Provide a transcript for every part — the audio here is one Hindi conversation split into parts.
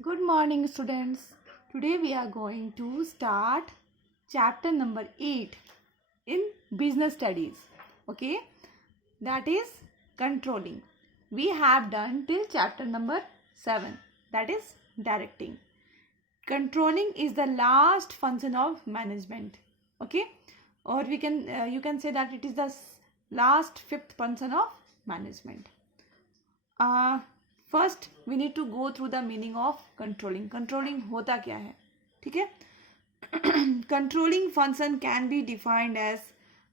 Good morning, students. Today we are going to start chapter number 8 in business studies. Okay, that is controlling. We have done till chapter number 7, that is directing. Controlling is the last function of management. Okay, or we can you can say that it is the last fifth function of management. First we need to go through the meaning of controlling. Controlling होता क्या है? ठीक है, controlling function can be defined as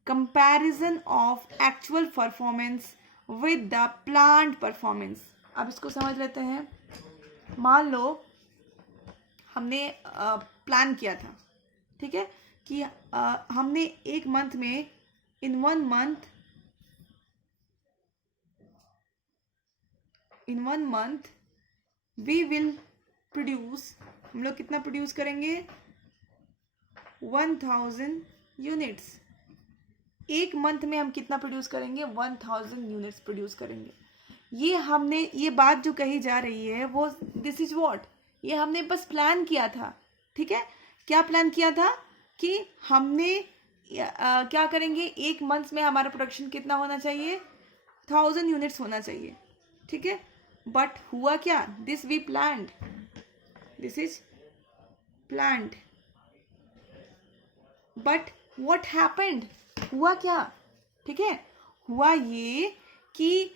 comparison of actual performance with the planned performance. अब इसको समझ लेते हैं. मान लो हमने प्लान किया था, ठीक है, कि हमने एक मंथ में in one month we will produce, हम लोग कितना प्रोड्यूस करेंगे? 1000 यूनिट्स. एक मंथ में हम कितना प्रोड्यूस करेंगे? 1000 यूनिट्स प्रोड्यूस करेंगे. ये बात जो कही जा रही है वो दिस इज व्हाट, ये हमने बस प्लान किया था. ठीक है, क्या प्लान किया था? कि हमने क्या करेंगे, एक मंथ में हमारा प्रोडक्शन कितना होना चाहिए? 1000 यूनिट्स होना चाहिए. ठीक है, बट हुआ क्या? This we planned, this is planned, but what happened? हुआ क्या? ठीक है, हुआ ये कि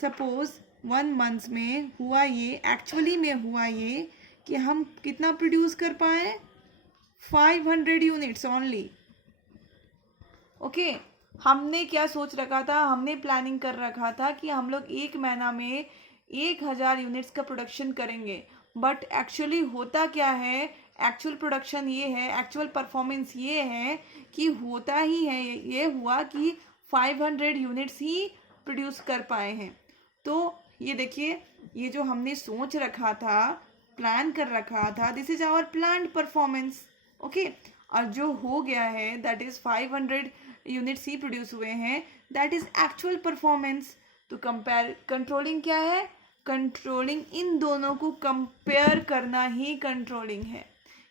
सपोज 1 मंथ में हुआ ये, एक्चुअली में हुआ ये कि हम कितना प्रोड्यूस कर पाए? 500 यूनिट्स ओनली. ओके, हमने क्या सोच रखा था? हमने प्लानिंग कर रखा था कि हम लोग एक महीना में 1000 यूनिट्स का प्रोडक्शन करेंगे. बट एक्चुअली होता क्या है? एक्चुअल प्रोडक्शन ये है, एक्चुअल परफॉर्मेंस ये है कि होता ही है, ये हुआ कि 500 यूनिट्स ही प्रोड्यूस कर पाए हैं. तो ये देखिए, ये जो हमने सोच रखा था, प्लान कर रखा था, this is our planned performance. Okay, और जो हो गया है दैट इज 500 यूनिट्स ही प्रोड्यूस हुए हैं, दैट इज एक्चुअल परफॉर्मेंस. तो कंट्रोलिंग क्या है? कंट्रोलिंग इन दोनों को कंपेयर करना ही कंट्रोलिंग है.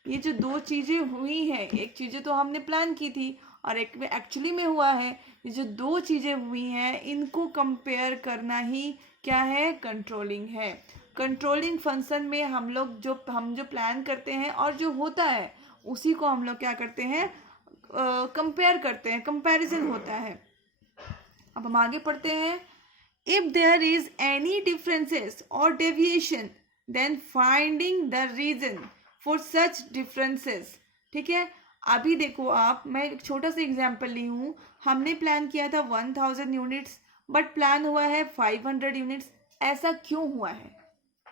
ये जो दो चीज़ें हुई हैं, एक चीज़ें तो हमने प्लान की थी और एक में एक्चुअली में हुआ है, ये जो दो चीज़ें हुई हैं इनको कंपेयर करना ही क्या है? कंट्रोलिंग है. कंट्रोलिंग फंक्शन में हम जो प्लान करते हैं और जो होता है उसी को हम लोग क्या करते हैं? कंपेयर करते हैं, कंपैरिजन होता है. अब हम आगे पढ़ते हैं. If there is any differences और deviation then finding the reason for such differences. ठीक है, अभी देखो आप, मैं एक छोटा सा एग्जांपल ली हूँ. हमने प्लान किया था 1000 यूनिट्स, बट प्लान हुआ है 500 यूनिट्स. ऐसा क्यों हुआ है?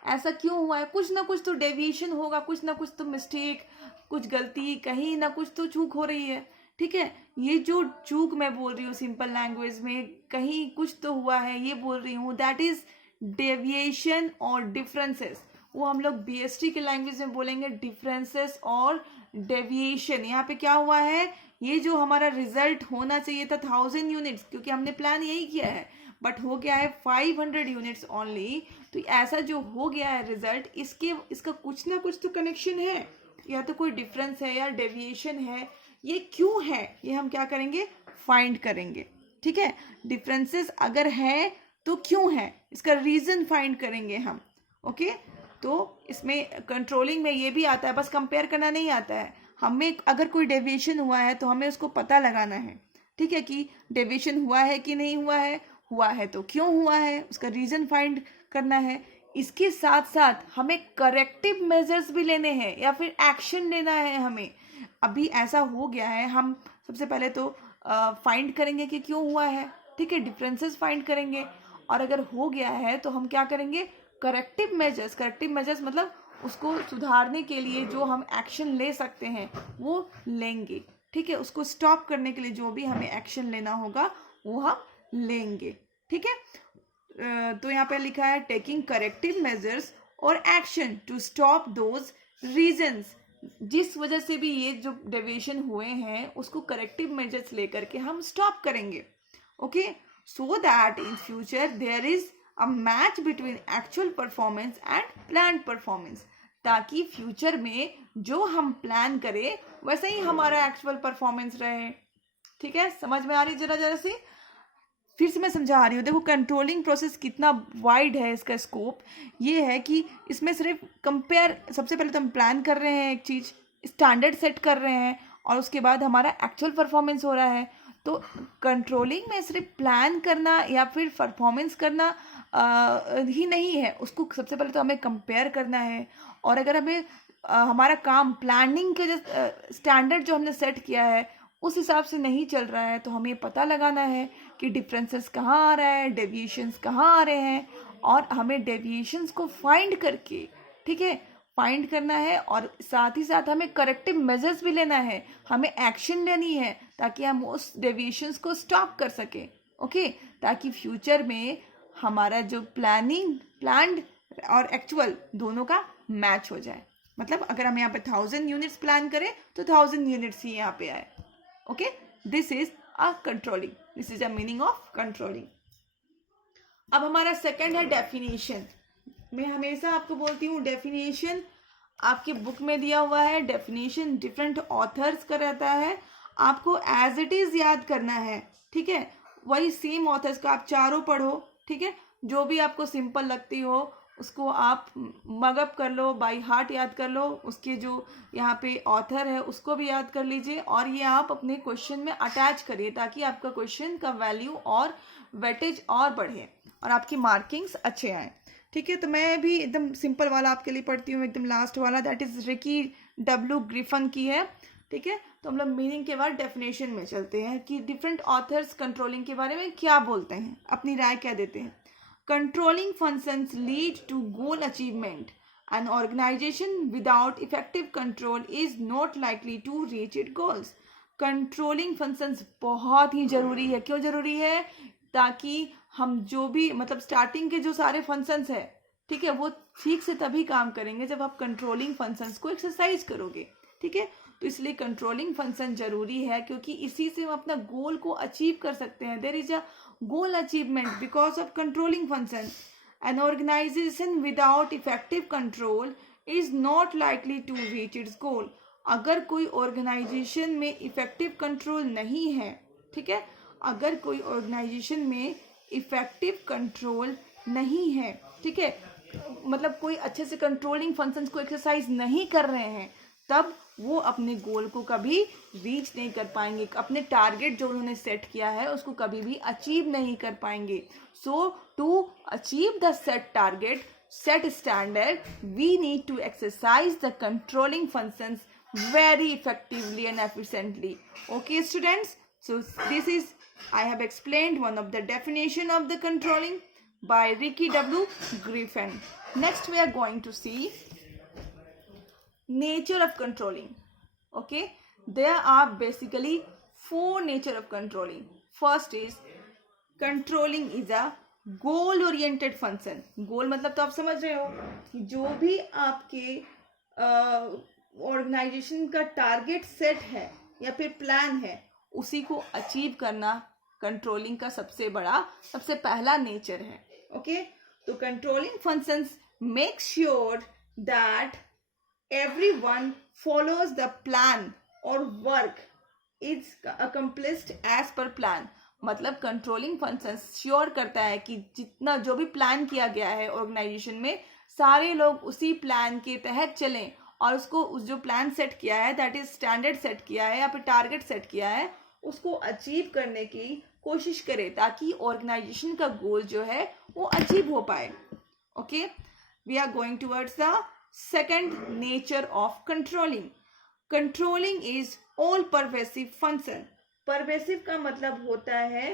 ऐसा क्यों हुआ है? कुछ ना कुछ तो डेविएशन होगा, कुछ ना कुछ तो मिस्टेक, कुछ गलती, कहीं ना कुछ तो चूक हो रही है. ठीक है, ये जो चूक मैं बोल रही हूँ सिंपल लैंग्वेज में, कहीं कुछ तो हुआ है ये बोल रही हूँ, दैट इज डेविएशन और डिफरेंसेस. वो हम लोग बीएसटी के लैंग्वेज में बोलेंगे डिफरेंसेस और डेविएशन. यहाँ पे क्या हुआ है? ये जो हमारा रिजल्ट होना चाहिए था 1000 यूनिट्स, क्योंकि हमने प्लान यही किया है, बट हो गया है 500 यूनिट्स ओनली. तो ऐसा जो हो गया है रिजल्ट, इसका कुछ ना कुछ तो कनेक्शन है, या तो कोई डिफरेंस है या डेविएशन है. ये क्यों है? ये हम क्या करेंगे? फाइंड करेंगे. ठीक है, डिफरेंसेस अगर है तो क्यों है, इसका रीजन फाइंड करेंगे हम. ओके, तो इसमें कंट्रोलिंग में ये भी आता है, बस कंपेयर करना नहीं आता है. हमें अगर कोई डेविएशन हुआ है तो हमें उसको पता लगाना है. ठीक है, कि डेविएशन हुआ है कि नहीं हुआ है, हुआ है तो क्यों हुआ है, उसका रीजन फाइंड करना है. इसके साथ साथ हमें करेक्टिव मेजर्स भी लेने हैं या फिर एक्शन लेना है हमें. अभी ऐसा हो गया है, हम सबसे पहले तो फाइंड करेंगे कि क्यों हुआ है. ठीक है, डिफरेंसेस फाइंड करेंगे, और अगर हो गया है तो हम क्या करेंगे? Corrective measures. करेक्टिव मेजर्स मतलब उसको सुधारने के लिए जो हम एक्शन ले सकते हैं वो लेंगे. ठीक है, उसको स्टॉप करने के लिए जो भी हमें एक्शन लेना होगा वो हम लेंगे. ठीक है, तो यहाँ पे लिखा है टेकिंग करेक्टिव मेजर्स और action to stop those reasons. जिस वजह से भी ये जो डेविएशन हुए हैं उसको करेक्टिव मेजर्स लेकर के हम स्टॉप करेंगे. Okay, so that in future there is a match between actual performance and planned performance, ताकि फ्यूचर में जो हम प्लान करें वैसे ही हमारा एक्चुअल परफॉर्मेंस रहे। ठीक है, समझ में आ रही जरा जरा सी? फिर से मैं समझा रही हूँ। देखो कंट्रोलिंग प्रोसेस कितना वाइड है, इसका स्कोप ये है कि इसमें सिर्फ कंपेयर, सबसे पहले तो हम प्लान कर रहे हैं एक चीज़, स्टैंडर्ड सेट कर रहे हैं, और उसके बाद हमारा एक्चुअल परफॉर्मेंस हो रहा है। तो कंट्रोलिंग में सिर्फ प्लान करना या फिर परफॉर्मेंस करना ही नहीं है, उसको सबसे पहले तो हमें कंपेयर करना है। और अगर हमें हमारा काम प्लानिंग के जो स्टैंडर्ड जो हमने सेट किया है उस हिसाब से नहीं चल रहा है, तो हमें पता लगाना है कि डिफरेंसेस कहाँ आ रहा है, डेविएशंस कहाँ आ रहे हैं, और हमें डेविएशंस को फाइंड करके, ठीक है, फाइंड करना है, और साथ ही साथ हमें करेक्टिव मेजर्स भी लेना है, हमें एक्शन लेनी है ताकि हम उस डेविएशंस को स्टॉप कर सकें। ओके, ताकि फ्यूचर में हमारा जो प्लान्ड और एक्चुअल दोनों का मैच हो जाए। मतलब अगर हम यहाँ पे 1000 यूनिट्स प्लान करें तो 1000 यूनिट्स ही यहाँ पे आए। Okay, this is a controlling, this is a meaning of controlling. अब हमारा सेकंड है डेफिनेशन। मैं हमेशा आपको बोलती हूँ डेफिनेशन आपके बुक में दिया हुआ है, डेफिनेशन डिफरेंट ऑथर्स का रहता है, आपको एज इट इज याद करना है। ठीक है, वही सेम ऑथर्स का आप चारों पढ़ो। ठीक है, जो भी आपको सिंपल लगती हो उसको आप मगअप कर लो, बाय हार्ट याद कर लो, उसके जो यहाँ पे ऑथर है उसको भी याद कर लीजिए, और ये आप अपने क्वेश्चन में अटैच करिए ताकि आपका क्वेश्चन का वैल्यू और वेटेज और बढ़े और आपकी मार्किंग्स अच्छे आए। ठीक है, तो मैं भी एकदम सिंपल वाला आपके लिए पढ़ती हूँ, एकदम लास्ट वाला, that is Ricky W Griffin की है। ठीक है, तो हम लोग मीनिंग के बाद डेफिनेशन में चलते हैं कि डिफरेंट ऑथर्स कंट्रोलिंग के बारे में क्या बोलते हैं, अपनी राय क्या देते हैं। Controlling functions lead to goal achievement. An organization without effective control is not likely to reach its goals. Controlling functions बहुत ही ज़रूरी है। क्यों ज़रूरी है? ताकि हम जो भी मतलब स्टार्टिंग के जो सारे फंक्शंस है, ठीक है, वो ठीक से तभी काम करेंगे जब आप कंट्रोलिंग फंक्शंस को एक्सरसाइज करोगे। ठीक है, तो इसलिए कंट्रोलिंग फंक्शन जरूरी है क्योंकि इसी से हम अपना गोल को अचीव कर सकते हैं। There is a goal achievement because of controlling function. An organization without effective control is not likely to reach its goal. अगर कोई ऑर्गेनाइजेशन में इफेक्टिव कंट्रोल नहीं है, ठीक है, अगर कोई ऑर्गेनाइजेशन में इफेक्टिव कंट्रोल नहीं है, ठीक है, मतलब कोई अच्छे से कंट्रोलिंग फंक्शंस को एक्सरसाइज नहीं कर रहे हैं, तब वो अपने गोल को कभी रीच नहीं कर पाएंगे, अपने टारगेट जो उन्होंने सेट किया है उसको कभी भी अचीव नहीं कर पाएंगे। So to achieve the set target, set standard, we need to exercise the controlling functions very effectively and efficiently. Okay students, so this is, I have explained one of the definition of the controlling by Ricky W. Griffin. Next we are going to see nature of controlling. Okay, there are basically 4 nature of controlling. First is controlling is a goal oriented function. गोल मतलब तो आप समझ रहे हो कि जो भी आपके ऑर्गेनाइजेशन का टारगेट सेट है या फिर प्लान है उसी को अचीव करना कंट्रोलिंग का सबसे पहला नेचर है। ओके, तो controlling functions make sure that everyone follows the plan or work is accomplished as per plan. मतलब कंट्रोलिंग फंक्शन श्योर करता है कि जितना जो भी प्लान किया गया है ऑर्गेनाइजेशन में सारे लोग उसी प्लान के तहत चलें और उसको उस जो प्लान सेट किया है, दैट इज स्टैंडर्ड सेट किया है या फिर टारगेट सेट किया है, उसको अचीव करने की कोशिश करे ताकि ऑर्गेनाइजेशन का गोल जो है वो अचीव हो पाए। Okay, we are going towards the second nature of controlling. Controlling is all pervasive function. pervasive का मतलब होता है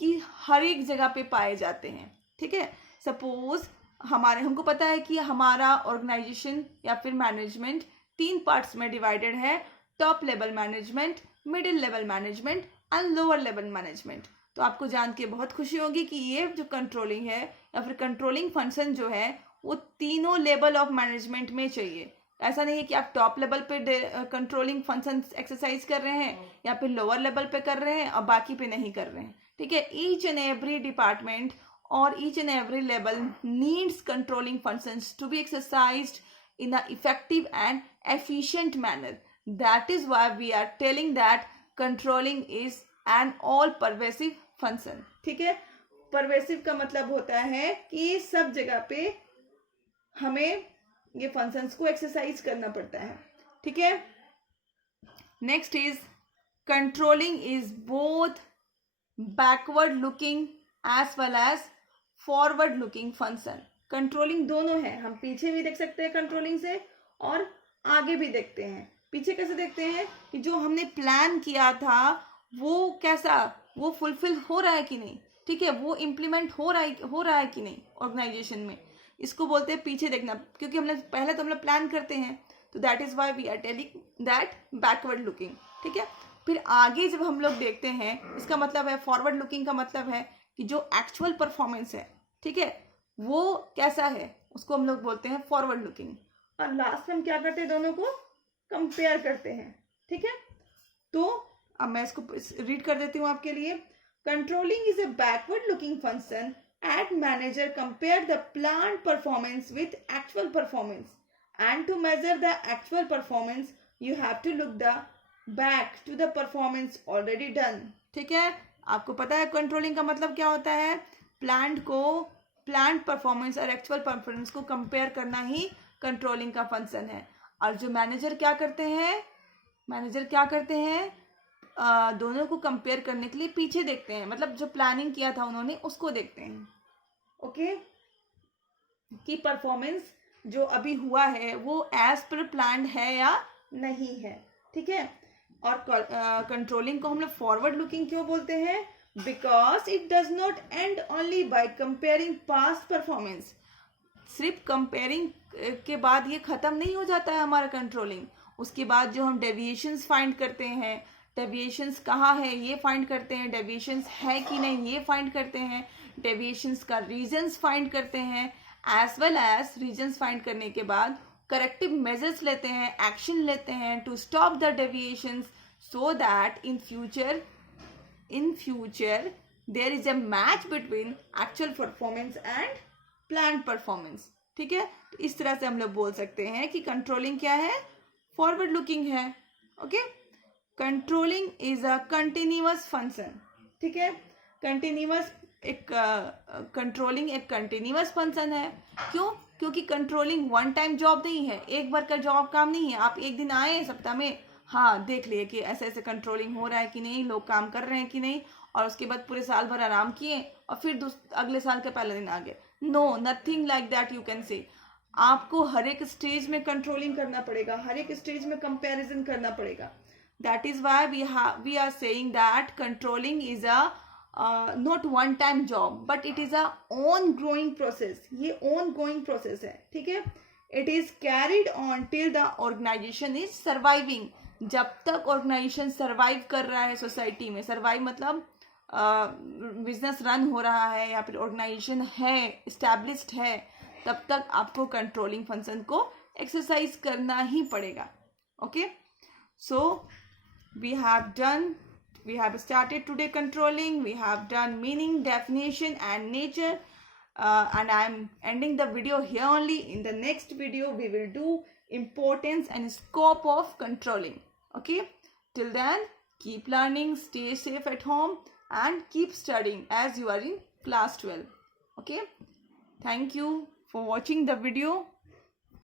कि हर एक जगह पे पाए जाते हैं। ठीक है, सपोज हमको पता है कि हमारा ऑर्गेनाइजेशन या फिर मैनेजमेंट 3 पार्ट्स में डिवाइडेड है, top level management, middle level management and lower level management. तो आपको जान के बहुत खुशी होगी कि ये जो कंट्रोलिंग है या फिर कंट्रोलिंग फंक्शन जो है वो तीनों लेवल ऑफ मैनेजमेंट में चाहिए। ऐसा नहीं है कि आप टॉप लेवल पे कंट्रोलिंग फंक्शन एक्सरसाइज कर रहे हैं या फिर लोअर लेवल पे कर रहे हैं और बाकी पे नहीं कर रहे हैं। ठीक है, each and every department or each and every level needs controlling functions to be exercised in an effective and efficient manner. That is why we are telling that controlling is an all pervasive function. ठीक है, परवेसिव का मतलब होता है कि सब जगह पे हमें ये फंक्शंस को एक्सरसाइज करना पड़ता है. ठीक है. Next is controlling is both backward looking as well as forward looking function. Controlling दोनों है, हम पीछे भी देख सकते हैं कंट्रोलिंग से और आगे भी देखते हैं. पीछे कैसे देखते हैं कि जो हमने प्लान किया था वो कैसा, वो फुलफिल हो रहा है कि नहीं. ठीक है, वो इम्प्लीमेंट हो रहा है कि नहीं ऑर्गेनाइजेशन में. इसको बोलते हैं पीछे देखना, क्योंकि हमने पहले तो हम लोग प्लान करते हैं, तो that is why we are telling that backward looking. ठीक है. फिर आगे जब हम लोग देखते हैं, इसका मतलब है फॉरवर्ड लुकिंग का मतलब है कि जो एक्चुअल परफॉर्मेंस है, ठीक है, वो कैसा है, उसको हम लोग बोलते हैं फॉरवर्ड लुकिंग. और लास्ट में हम क्या करते हैं, दोनों को कंपेयर करते हैं. ठीक है. तो अब मैं इसको रीड कर देती हूँ आपके लिए. Controlling is a backward looking function at manager compare the plan performance with actual performance, and to measure the actual performance you have to look the back to the performance already done. ठीक है. आपको पता है कंट्रोलिंग का मतलब क्या होता है. प्लान्ड परफॉर्मेंस और एक्चुअल परफॉर्मेंस को कंपेयर करना ही कंट्रोलिंग का फंक्शन है. और जो मैनेजर क्या करते हैं, दोनों को कंपेयर करने के लिए पीछे देखते हैं, मतलब जो प्लानिंग किया था उन्होंने उसको देखते हैं. ओके. कि परफॉर्मेंस जो अभी हुआ है वो एज पर प्लान है या नहीं है. ठीक है. और कंट्रोलिंग को हम लोग फॉरवर्ड लुकिंग क्यों बोलते हैं, because it does not and only by comparing past performance. सिर्फ कंपेयरिंग के बाद ये खत्म नहीं हो जाता है हमारा कंट्रोलिंग. उसके बाद जो हम डेविएशंस फाइंड करते हैं, डेविएशंस कहाँ है ये फाइंड करते हैं, डेविएशंस है कि नहीं ये फाइंड करते हैं, डेविएशंस का रीजंस फाइंड करते हैं, as well as reasons find करने के बाद करेक्टिव मेजर्स लेते हैं, एक्शन लेते हैं to stop the deviations, so that in future there is a match between actual performance and plan performance. ठीक है. तो इस तरह से हम लोग बोल सकते हैं कि कंट्रोलिंग क्या है, फॉरवर्ड लुकिंग है. Okay. Controlling is a continuous function. ठीक है. कंट्रोलिंग एक कंटिन्यूअस फंक्शन है. क्यों? क्योंकि कंट्रोलिंग वन टाइम जॉब नहीं है, एक बार का जॉब काम नहीं है. आप एक दिन आए सप्ताह में, हाँ देख लिए कि ऐसे ऐसे कंट्रोलिंग हो रहा है कि नहीं, लोग काम कर रहे हैं कि नहीं, और उसके बाद पूरे साल भर आराम किए और फिर अगले साल के पहले दिन आ गए. No, nothing like that you can say. आपको हर एक स्टेज में कंट्रोलिंग करना पड़ेगा, हर एक स्टेज में कंपैरिजन करना पड़ेगा. That is why we are saying that controlling is a not one time job, but it is a on growing process. ये ऑन गोइंग प्रोसेस है. ठीक है. It is carried on till the organisation is surviving. जब तक ऑर्गेनाइजेशन सर्वाइव कर रहा है सोसाइटी में, सर्वाइव मतलब बिजनेस रन हो रहा है या फिर ऑर्गेनाइजेशन है, इस्टेब्लिश्ड है, तब तक आपको कंट्रोलिंग फंक्शन को एक्सरसाइज करना ही पड़ेगा. Okay. So we have started today controlling. We have done meaning, definition and nature, and I am ending the video here only. In the next video we will do importance and scope of controlling. Okay. Till then, keep learning, stay safe at home, and keep studying as you are in class 12. Okay. Thank you for watching the video.